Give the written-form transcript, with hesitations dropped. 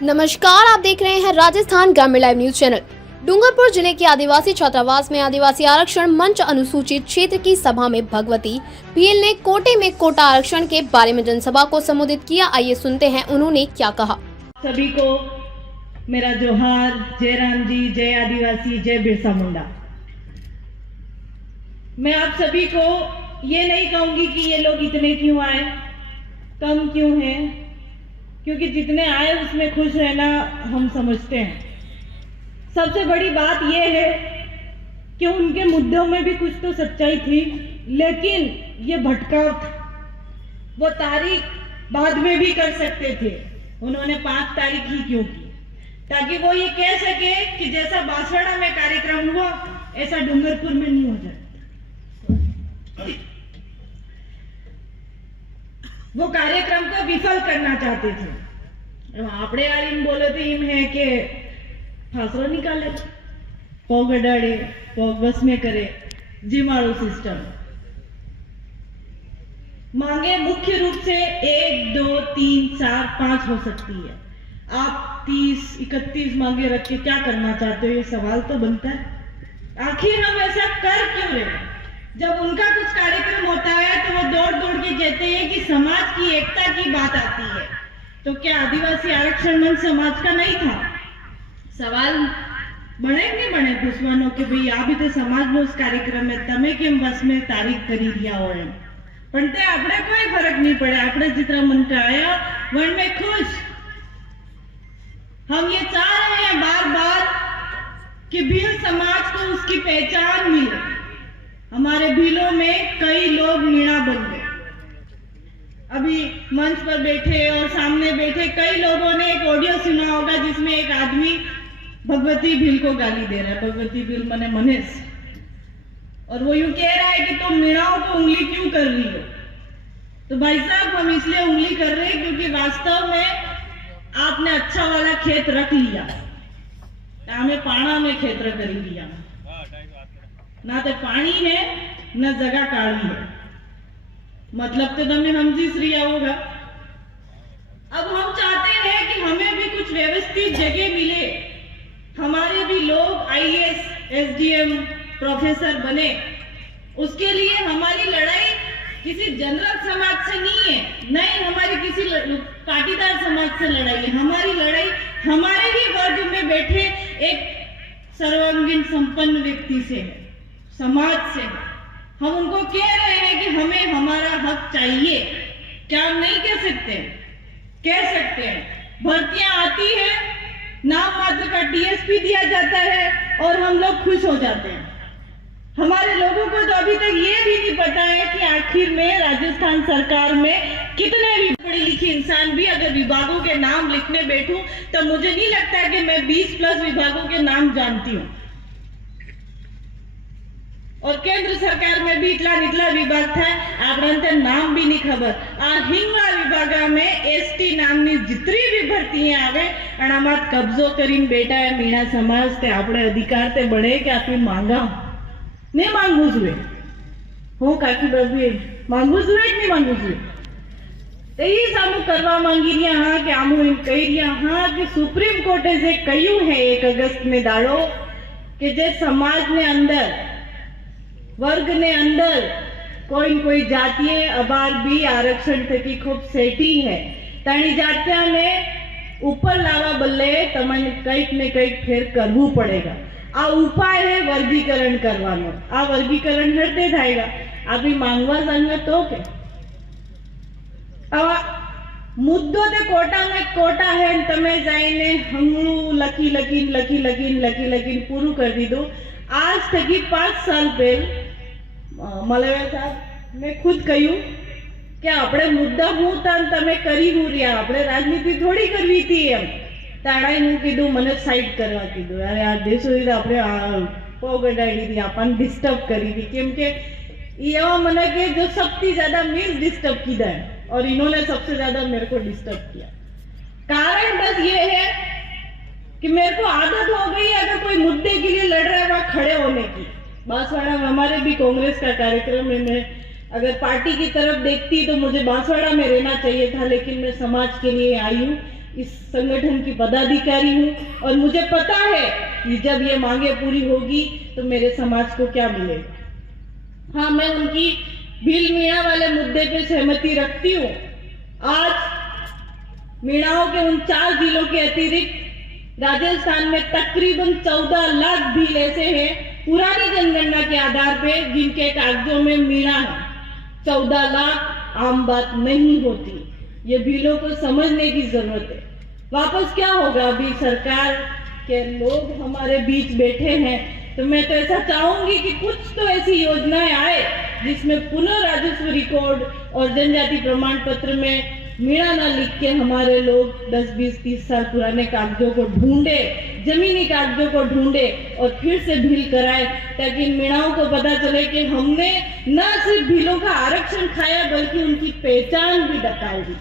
नमस्कार, आप देख रहे हैं राजस्थान ग्रामीण लाइव न्यूज चैनल। डूंगरपुर जिले के आदिवासी छात्रावास में आदिवासी आरक्षण मंच अनुसूचित क्षेत्र की सभा में भगवती भील ने कोटे में कोटा आरक्षण के बारे में जनसभा को संबोधित किया। आइए सुनते हैं उन्होंने क्या कहा। सभी को मेरा जोहार। जय राम जी, जय आदिवासी, जय बिरसा मुंडा। मैं आप सभी को ये नहीं कहूंगी कि ये लोग इतने क्यों आए, कम क्यों हैं, क्योंकि जितने आए उसमें खुश रहना हम समझते हैं। सबसे बड़ी बात यह है कि उनके मुद्दों में भी कुछ तो सच्चाई थी, लेकिन ये भटकाव था। वो तारीख बाद में भी कर सकते थे, उन्होंने 5 तारीख ही क्यों की, ताकि वो ये कह सके कि जैसा बांसवाड़ा में कार्यक्रम हुआ ऐसा डूंगरपुर में नहीं हो जाए। वो कार्यक्रम को विफल करना चाहते थे। आपड़े वाली बोले थे इम है कि फासलो निकाले, पग अडाड़े, पग बस में करे, जिमाड़ो सिस्टम मांगे मुख्य रूप से 1, 2, 3, 4, 5 हो सकती है। आप 30, 31 मांगे रख के क्या करना चाहते हो, ये सवाल तो बनता है। आखिर हम ऐसा कर क्यों रहे? जब उनका कुछ कार्यक्रम होता है तो वो दौड़ दौड़ के कहते हैं कि समाज की एकता की बात आती है। तो क्या आदिवासी आरक्षण मंच समाज का नहीं था? सवाल बने नहीं बने दुश्मनों के, भाई आ भी तो समाज में उस कार्यक्रम में तमे केम बस में तारीख करी दिया हो एम, पण ते आपने कोई फर्क नहीं पड़े। आपने जितना मन का आया वन में खुश। हम ये चाह रहे हैं बार बार कि भील समाज को उसकी पहचान मिले। हमारे भीलों में कई लोग मीणा बन गए। अभी मंच पर बैठे और सामने बैठे कई लोगों ने एक ऑडियो सुना होगा जिसमें एक आदमी भगवती भील को गाली दे रहा है। भगवती भील मने मनीष, और वो यूं कह रहा है कि तुम मीणाओं को उंगली क्यों कर रही हो। तो भाई साहब, हम इसलिए उंगली कर रहे हैं क्योंकि वास्तव में आपने अच्छा वाला खेत रख लिया, हमें पाणा में खेतर करी दिया, ना तो पानी है ना जगह काढ़ी है। मतलब तो तुम्हें समझी श्री होगा। अब हम चाहते हैं कि हमें भी कुछ व्यवस्थित जगह मिले, हमारे भी लोग आईएएस, एसडीएम, प्रोफेसर बने। उसके लिए हमारी लड़ाई किसी जनरल समाज से नहीं है, नहीं हमारी किसी पाटीदार समाज से लड़ाई है। हमारी लड़ाई हमारे ही वर्ग में बैठे एक सर्वांगीण संपन्न व्यक्ति से है, समाज से। हम उनको कह रहे हैं कि हमें हमारा हक चाहिए। क्या हम नहीं कह सकते? कह सकते हैं। भर्तियां आती है, नाम मात्र का टीएसपी दिया जाता है और हम लोग खुश हो जाते हैं। हमारे लोगों को तो अभी तक ये भी नहीं पता है कि आखिर में राजस्थान सरकार में कितने भी पढ़े लिखे इंसान भी अगर विभागों के नाम लिखने बैठूं तो मुझे नहीं लगता कि मैं 20+ विभागों के नाम जानती हूँ। और केंद्र सरकार में भी इतला निकला विभाग था, आपने नाम भी नहीं खबर। आ हिंगला विभाग में एसटी नामनी जितनी भी भर्तियां आवे अनामत कब्जो करीने बैठा है मीणा समाज। ते आपणे अधिकार ते बने कि आप मांगा नहीं मांगू जुए। हूँ काकी बाबू मांगू जुए कि नहीं मांगू जुए यही सामू करवा मांगी रिया। हाँ कि आमू एम कही रिया हाँ कि सुप्रीम कोर्टे जे कह्यु है 1 अगस्त में दाड़ो कि जे समाज ने अंदर वर्ग ने अंदर कोई जातीय अबार भी आरक्षण थकी खूब सेटिंग है, तानी जातिया ने ऊपर लावा बल्ले तमने कईक ने कईक फेर करवू पड़ेगा। आ उपाय है वर्गीकरण करवानो। आ वर्गीकरण हरते थाएगा। अभी मांगवा संग तो के मुद्दो ते कोटा में कोटा है, तमे जाइने हंगलू लखी पूरू कर दीधु। आज थकी 5 साल पहले मलवे साहब मैं खुद कहूं कि आपणे मुद्दा हूँ तमे करी हूँ रिया, आपणे राजनीति थोड़ी करवी थी एम। ताड़ाई हूँ कीधु मने साइड करवा कीधु। अरे आ देशो आपणे पग अडाड़ी थी, आपने डिस्टर्ब करी थी, केम के ये मने के जो सबसे ज्यादा मीन्स डिस्टर्ब कीधा है और इन्होंने सबसे ज्यादा मेरे को डिस्टर्ब किया। कारण बस ये है कि मेरे को आदत हो गई अगर कोई मुद्दे के लिए लड़ रहा है वहां खड़े होने की। बांसवाड़ा में हमारे भी कांग्रेस का कार्यक्रम है, मैं अगर पार्टी की तरफ देखती तो मुझे बांसवाड़ा में रहना चाहिए था, लेकिन मैं समाज के लिए आई हूँ। इस संगठन की पदाधिकारी हूँ और मुझे पता है कि जब ये मांगे पूरी होगी तो मेरे समाज को क्या मिलेगा। हाँ, मैं उनकी भील मीणा वाले मुद्दे पे सहमति रखती हूँ। आज मीणाओं के उन 4 जिलों के अतिरिक्त राजस्थान में तकरीबन 14 लाख भील ऐसे हैं पुरानी जनगणना के आधार पे जिनके कागजों में मीणा है। 14 लाख आम बात नहीं होती, ये भीलों को समझने की जरूरत है। वापस क्या होगा, अभी सरकार के लोग हमारे बीच बैठे हैं, तो मैं तो ऐसा चाहूंगी कि कुछ तो ऐसी योजनाएं आए जिसमें पुनः राजस्व रिकॉर्ड और जनजाति प्रमाण पत्र में मीणा ना लिख के हमारे लोग 10, 20, 30 साल पुराने कागजों को ढूंढे, जमीनी कागजों को ढूंढे और फिर से भील कराए, ताकि मीणाओं को पता चले कि हमने न सिर्फ भीलों का आरक्षण खाया बल्कि उनकी पहचान भी डकाई दी।